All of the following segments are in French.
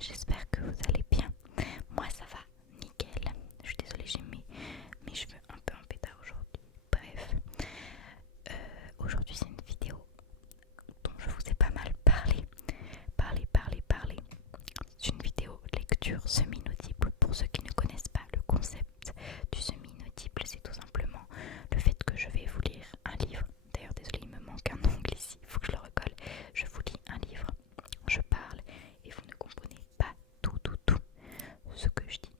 j'espère que vous allez bien. Moi ça va, nickel. Je suis désolée, j'ai mis mes cheveux un peu en pétard aujourd'hui. Bref, aujourd'hui c'est une vidéo dont je vous ai pas mal parlé. C'est une vidéo lecture semi-inaudible. Pour ceux qui ne connaissent pas le concept du semi-inaudible, c'est tout simplement le fait que je vais vous lire un livre. D'ailleurs, désolé, il me manque un ongle ici, il faut que je le recolle. Je vous lis un livre, je parle et vous ne comprenez pas tout ce que je dis.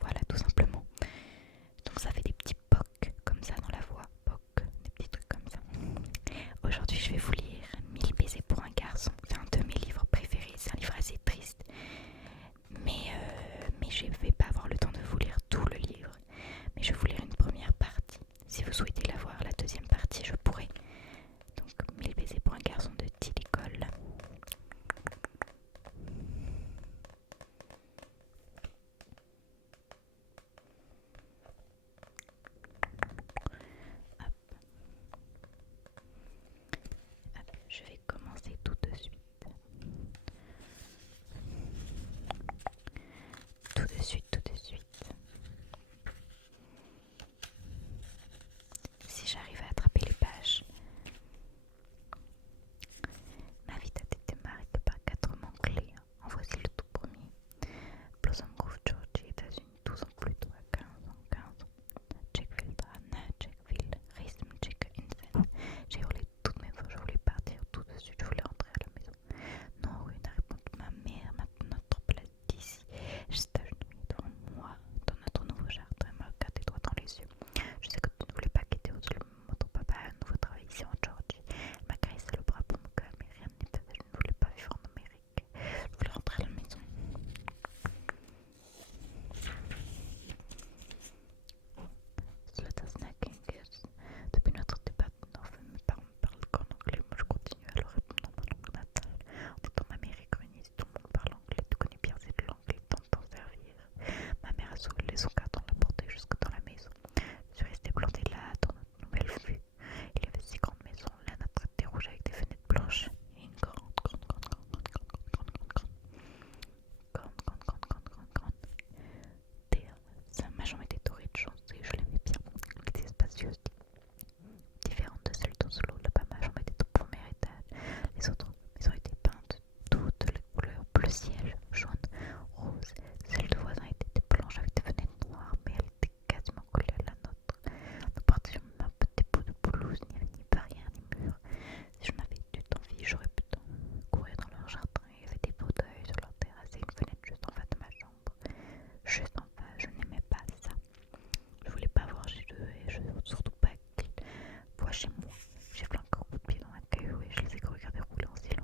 Voilà, tout simplement. Donc ça fait des petits pocs comme ça dans la voix, pocs, des petits trucs comme ça. Aujourd'hui, je vais vous lire 1000 baisers pour un garçon. C'est un de mes livres préférés, c'est un livre assez triste. Mais je ne vais pas avoir le temps de vous lire tout le livre. Mais je vais vous lire une première partie. Si vous souhaitez la voir, la deuxième partie, je pourrai. Donc 1000 baisers pour un garçon de Tilly Cole. Je vais commencer tout de suite. Tout de suite. Si j'arrive à attraper les pages. Ma vie a été marquée par 4 moments clés. En voici le tout premier. Blossom Grove, Georgie, États-Unis, 12 ans plus tôt, à 15 ans. Jackville, Drana, Jackville, Rhythm, Jack, Insane. J'ai hurlé toutes mes fois, je voulais partir tout de suite, je voulais rentrer à la maison. Non, oui, n'a répondu ma mère, maintenant notre place d'ici. J'étais agenouillée devant moi, dans notre nouveau jardin, elle m'a regardé droit dans les yeux. Je sais que tu ne voulais pas quitter ton papa a un nouveau travail ici en Georgie. Elle m'a caressé le bras pour me calmer, rien n'est fait, je ne voulais pas vivre en Amérique. Je voulais rentrer à la maison. Slaughter Snackingers. Depuis notre départ de Norfolk, mes parents me parlent qu'en anglais. Moi je continue à leur répondre dans ma langue natale. En Amérique communiste, tout le monde parle anglais. Tu connais bien cette langue, il tente d'en servir. Ma mère a soulevé son carton, l'a porté jusque dans la maison. Je suis restée plantée là dans notre nouvelle vue. Il y avait 6 grandes maisons. La nôtre était rouge avec des fenêtres blanches et une grande terre. Ma chambre était dorée de chance et je l'aimais bien. Elle était spacieuse, différente de celle de Solo. Là-bas, ma chambre était au premier étage. Les autres maisons étaient peintes toutes les couleurs bleu ciel, jaune, rose. Celle de voisin était blanche avec des fenêtres noires, mais elle était quasiment collée à la nôtre. Nous partions un petit pot de pelouse, il n'y avait ni barrière ni mur. Si j'en avais eu envie, j'aurais pu courir dans leur jardin. Il y avait des fauteuils sur leur terrasse et une fenêtre juste en face de ma chambre. Juste en face, je n'aimais pas ça. Je voulais pas voir chez eux et je surtout pas qu'ils voient chez moi. J'ai fait un coup de pied dans un caillou et je les ai regardés rouler en silence.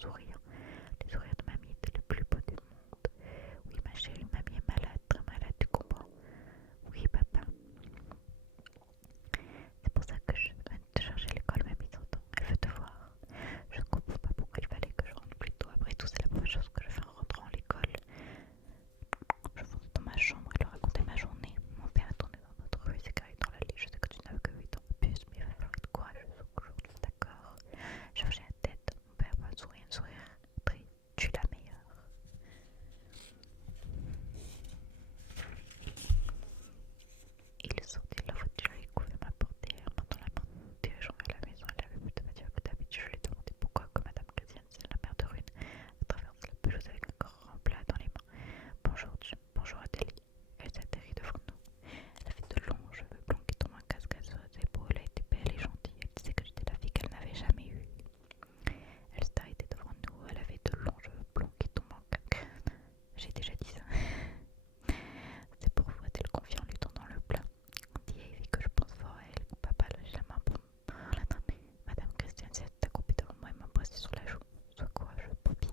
sourire. Les sourires de mamie étaient les plus beaux du monde. Oui, ma chérie, mamie est malade, très malade, tu comprends? Oui, papa. C'est pour ça que je viens te chercher à l'école, mamie t'entend. Elle veut te voir. Je ne comprends pas pourquoi il fallait que je rentre plus tôt. Après tout, c'est la première chose que je fais en rentrant à l'école. Je fonce dans ma chambre et leur racontais ma journée. Mon père est tourné dans notre rue et s'est garé dans l'allée. Je sais que tu n'avais que 8 ans de plus, mais il va falloir être courageuse aujourd'hui, d'accord? J'ai hoché la tête. Mon père m'a souri un sourire triste. Tu es la meilleure. Il sortit de la voiture et couvert ma portière. Maintenant la main dirigeant vers la maison, elle avait plus de matière que d'habitude. Je lui ai demandé pourquoi que Madame Christiansen, la mère de Rune, a traversé la pelouse avec un grand plat dans les mains. Bonjour, bonjour Adélie. Elle s'atterrit devant nous. Elle avait de longs cheveux blonds qui tombent en cascade sur les épaules. Elle était belle et gentille. Elle disait que j'étais la fille qu'elle n'avait jamais eue. Elle s'est arrêtée devant nous. Elle avait de longs cheveux blonds qui tombent en cascade. J'ai déjà dit ça. C'est pour vous, a-t-elle confié en lui tendant le plat. On dit à Evie que je pense fort à elle. Papa lâche la main pour l'attraper. Madame Christiane s'est accroupie devant moi et m'a embrassée sur la joue. Sois courageuse, Poppy.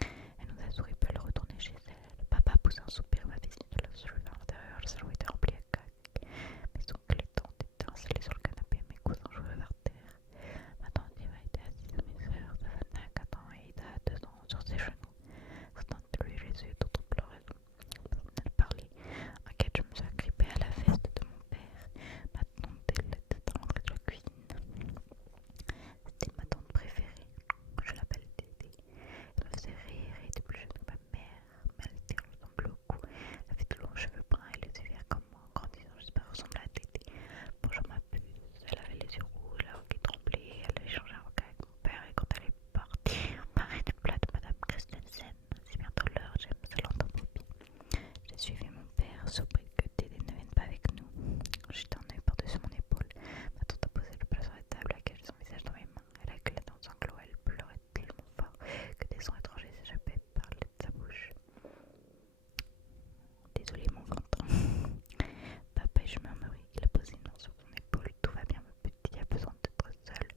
Elle nous a souri, puis elle retournait chez elle. Papa poussa un soupir et m'a visité de la soulever à l'intérieur. Le salon était rempli à cac. Mes oncles et tantes étaient installés sur le canapé. Mes cousins jouaient par terre. Ma tante Eva était assise à mes sœurs. Savannah, 4 ans, et Ida, 2 ans, sur ses genoux. Sa tante lui les yeux, d'autres pleuraient. Elle parlait. Inquiète, je me suis agrippée à la veste de mon père. Ma tante, elle était dans l'entrée de la cuisine. C'était ma tante préférée. Je l'appelle Dédé. Elle me faisait rire, elle était plus jeune que ma mère, mais elle était ressemblait beaucoup. Elle avait de longs cheveux bruns et les yeux verts comme moi. En grandissant, j'espère ressembler à Dédé. Bonjour ma puce. Elle avait les yeux rouges, la voix qui tremblait. Elle avait échangé un regard avec mon père et quand elle est partie, on parlait du plat de Madame Christensen. C'est bientôt l'heure, j'aime ça l'entendre Poppy. J'ai suivi mon père, surpris que Dédé ne vienne pas avec nous. J'étais un œil par-dessus mon épaule. Ma tante a posé le plat sur la table, a caché son visage dans mes mains. Elle a éclaté en sanglots, elle pleurait tellement fort que des sons étrangers s'échappaient par de sa bouche. Désolé mon grand-temps. Papa et je murmurai. Il a posé une main sur son épaule. Tout va bien, mon petit, il a besoin d'être seul.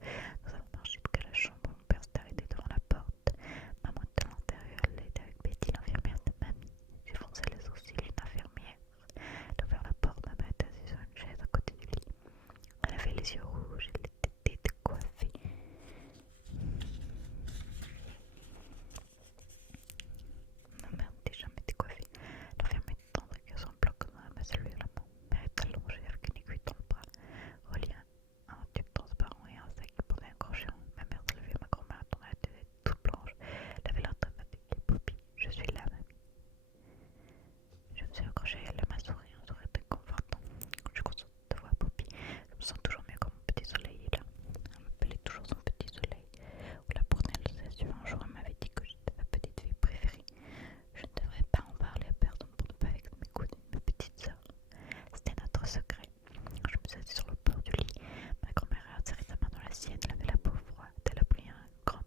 Nous avons marché jusqu'à la chambre. Mon père s'est arrêté devant la porte. Maman était à l'intérieur. Elle était avec Betty, l'infirmière de mamie. J'ai foncé les sourcils, une infirmière. Elle a ouvert la porte. Maman était assise sur une chaise à côté du lit. Elle avait les yeux rouges. Elle était décoiffée. Ma mère n'était jamais décoiffée. L'infirmière était tendre et son bloc m'a salué la main. Ma mère était allongée avec une aiguille dans le bras, reliée à un tube transparent et un sac qui pendait un crochet. Ma mère se levait, ma grand-mère attendait la tête toute blanche. Elle avait l'air très fatiguée. Poppy, je suis là, mamie. Je me suis accrochée à elle, elle m'a souri, un sourire réconfortant. Je suis contente de te voir, Poppy. Je me sens toujours mieux quand mon petit soleil est là. Elle m'appelait toujours son petit soleil. On la prenait le ses yeux. Un jour, elle m'avait dit que j'étais sa petite fille préférée. Je ne devrais pas en parler à personne pour ne pas avec mes cousines, mes petites sœurs. C'était notre secret. Je me suis assise sur le bord du lit. Ma grand-mère a serré sa main dans la sienne. Elle avait la peau froide. Elle a pris une grande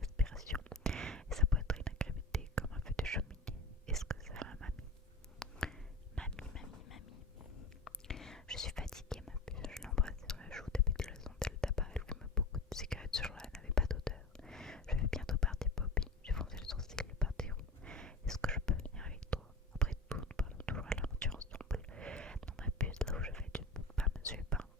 respiration. Et sa poitrine a crépité comme un feu de cheminée. Est-ce que ça va, mamie? Mamie, mamie, mamie. Je suis fatiguée, ma puce. Je l'ai embrassée sur la joue. D'habitude, elle sentait le tabac. Elle fumait beaucoup de cigarettes. Ce jour-là, elle n'avait pas d'odeur. Je vais bientôt partir, Poppy. J'ai foncé le sourcil, le partir. Est-ce que je peux venir avec toi? Après tout, nous parlons toujours à l'aventure ensemble. Dans ma puce, là où je vais, tu ne peux pas me suivre par un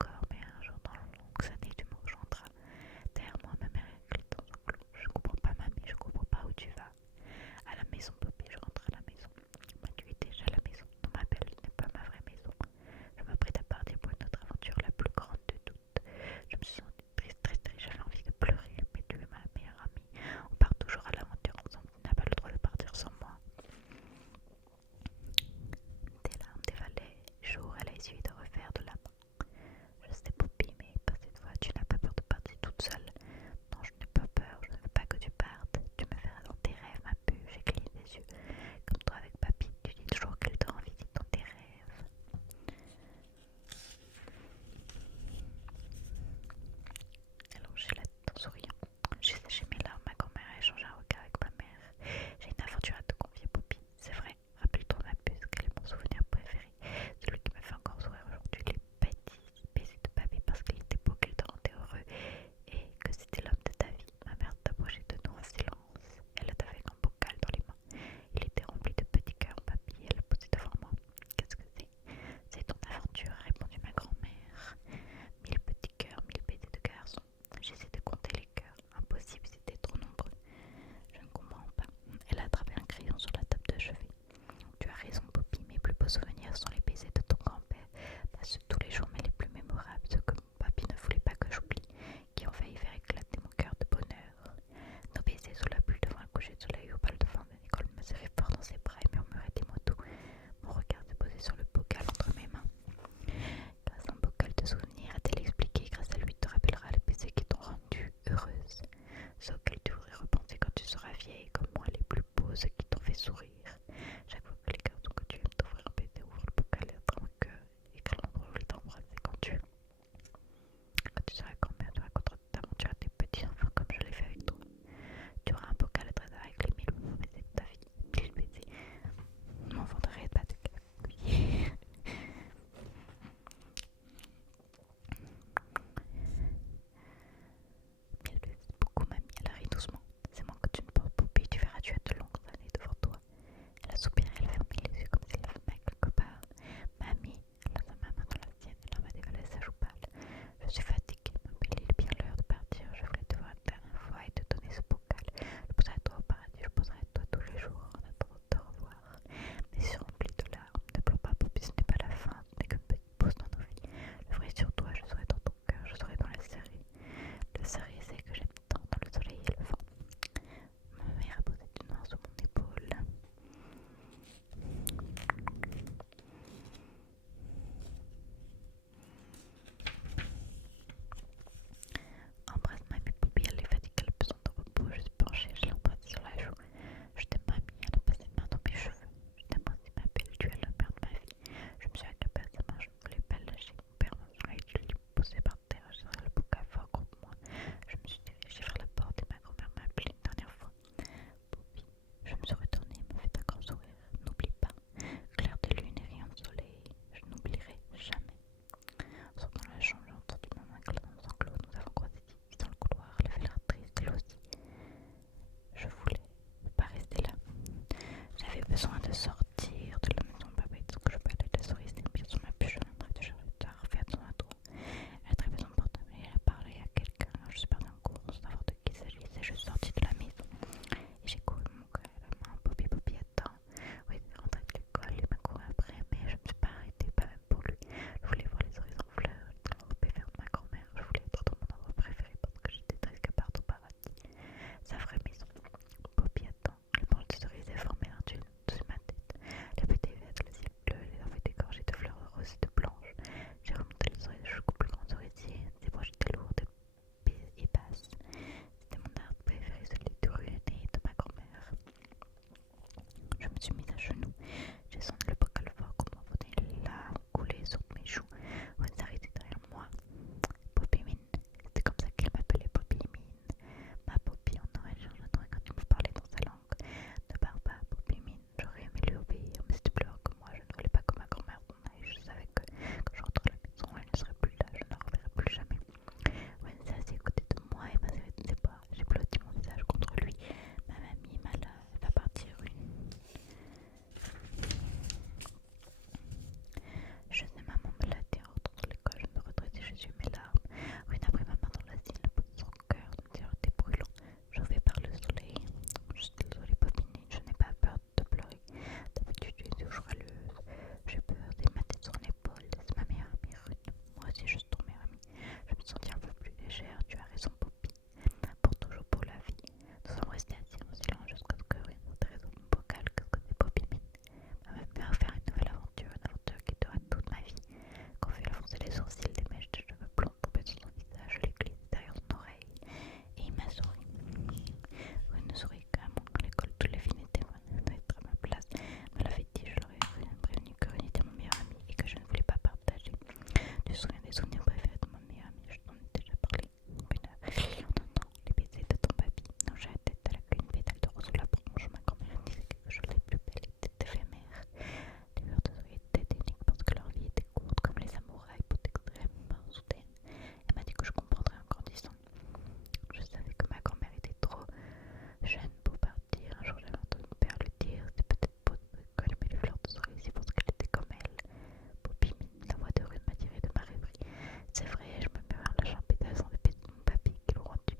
C'est vrai, je me mets vers la chambre pétassant des bisous de mon papy qui l'ont rendu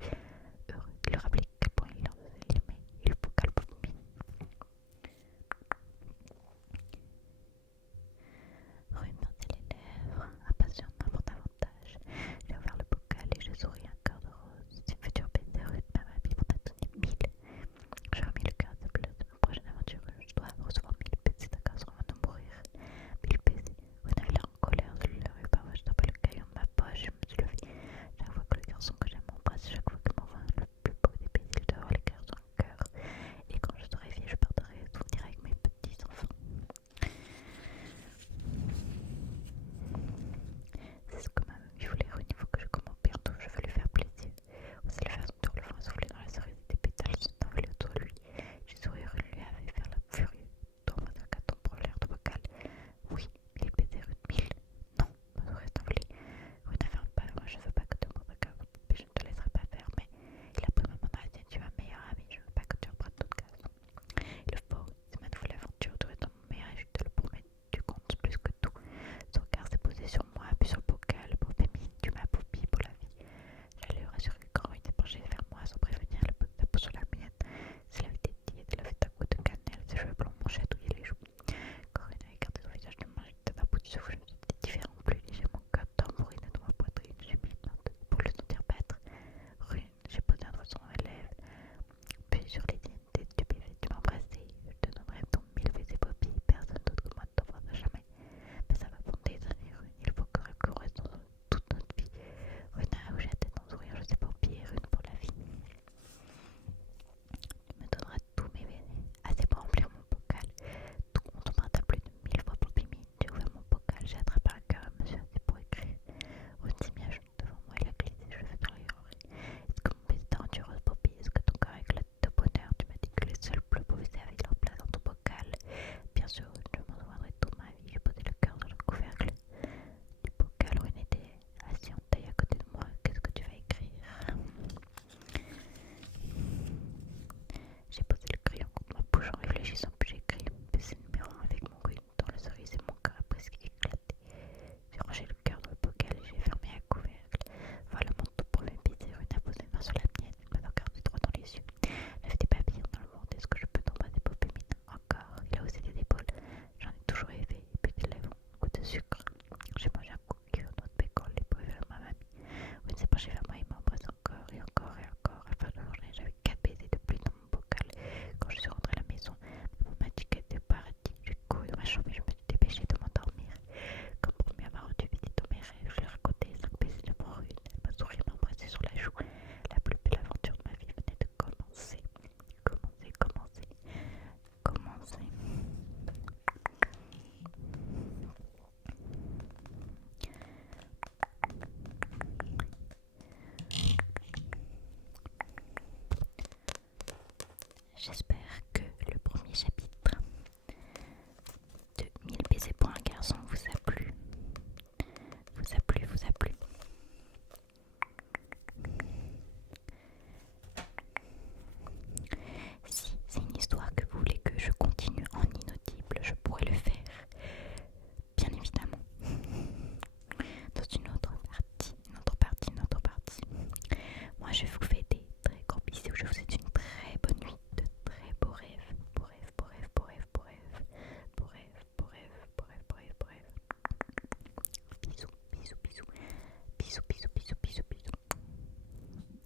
heureux. Il lui rappelait à quel point il en aimait et le bocal pour lui. Rue pinçait les lèvres, impatient d'en avoir davantage. J'ai ouvert le bocal et j'ai souri un cœur de rose. Si une future baiser rue de ma mamie m'en a donné 1000. J'ai remis le cœur de bleu de ma prochaine aventure. Je dois recevoir 1000 baisers d'accord avant de mourir. 1000 baisers. Vous n'avez l'air en colère de leur parfois je tape le caillon de ma poche. Je me suis levée. Chaque fois que le garçon que j'aime m'embrasse, chaque fois qu'il m'envoie le plus beau des baisers, il doit avoir les cœurs dans le cœur. Et quand je serai vieille, je partagerai le souvenir avec mes petits enfants. C'est ce que ma mamie voulait. Il faut que je commande bientôt. Je veux lui faire plaisir. Aussi le faire son tour, le vent a soufflé dans la cerise et des pétales sont envolés autour de lui. J'ai souri, lui avait fait la furieux. Dans mon sac à ton pour l'air de vocal. Oui, mais il baisait rue de 1000. Non, ma souris est envolée. Rue ne ferme pas, moi je veux pas que tu montres à mais je ne te laisserai pas faire. Mais il a pris ma main dans la tienne, tu es ma meilleure amie. Je veux pas que tu reprennes toute case. Le faux, c'est ma nouvelle aventure. Tu es dans mon meilleur et je te le promets. Tu comptes plus que tout. Son regard s'est posé sur moi, puis sur le bocal. Pour Fémine, tu m'as poupie pour la vie. J'allais le rassurer quand il était penché vers moi sans prévenir, elle pose sa peau sur la mienne. S'il avait été tiède, elle avait un coup de cannelle, ses cheveux blonds m'ont chatouillé les joues. Corinne avait gardé son visage de main, j'étais d'un bout du souffle, je me sentais différent, plus léger, mon cœur tambourinait dans ma poitrine, j'ai mis une main pour le sentir battre. Rune, j'ai posé un doigt sur mes lèvres, puis sur les tiennes, t'es stupéfait, tu m'embrassais, je te donnerai ton 1000 baisers Poppy, personne d'autre que moi ne t'embrassera jamais. Mais ça va prendre des années, Rune, il faut que reste dans toute notre vie. Rune a hoché la tête en souriant, je sais pas, Poppy et Rune pour la vie. Tu me donneras tous mes baisers, assez pour remplir mon bocal. Tout on t'embrassera plus de 1000 fois pour Pimine. J'ai ouvert mon bocal, j'ai attrapé un cœur et me suis assis pour écrire. Rune s'est mis à genoux devant moi, il a glissé ses cheveux dans les oreilles. Est-ce que mon baiser t'a rendu heureuse, Poppy? Est-ce que ton cœur éclate de bonheur? Tu m'as dit que les seuls plus beaux baisers avaient leur place dans ton bocal. Bien sûr, je m'en souviendrai toute ma vie. J'ai posé le cœur dans le couvercle du bocal. Rune était assis en taille à côté de moi. Qu'est-ce que tu vas écrire? J'ai posé le crayon contre ma bouche en réfléchissant, puis j'ai écrit baiser numéro 1 avec mon Rune dans le cerise et mon cœur a presque éclaté. J'ai rangé le cœur dans le bocal et j'ai fermé un couvercle. Voilà mon tout premier baiser. Rune a posé une main sur la mienne et m'a regardé droit dans les yeux. Elle avait des papillons dans le ventre. Est-ce que je peux t'embrasser, Poppy Mine? Encore. Il a haussé les épaules. J'en ai toujours rêvé. Et puis tes lèvres, un coup de sucre. J'ai mangé un cookie au noix de pécan, les pauvres vers ma mamie. Rune s'est penchée vers moi et m'a embrassé encore et encore et encore. À la fin de la journée, j'avais 4 baisers de plus dans mon bocal. Quand je suis rentrée à la maison, maman m'a dit qu'elle était au paradis. J'ai couru dans ma chambre et je me suis dépêchée de m'endormir. Comme pour mieux avoir rendu visite dans mes rêves, je lui ai raconté 5 baisers de mon Rune. Elle m'a souri et m'a embrassée sur la joue. La plus belle aventure de ma vie venait de commencer. Commencer. J'espère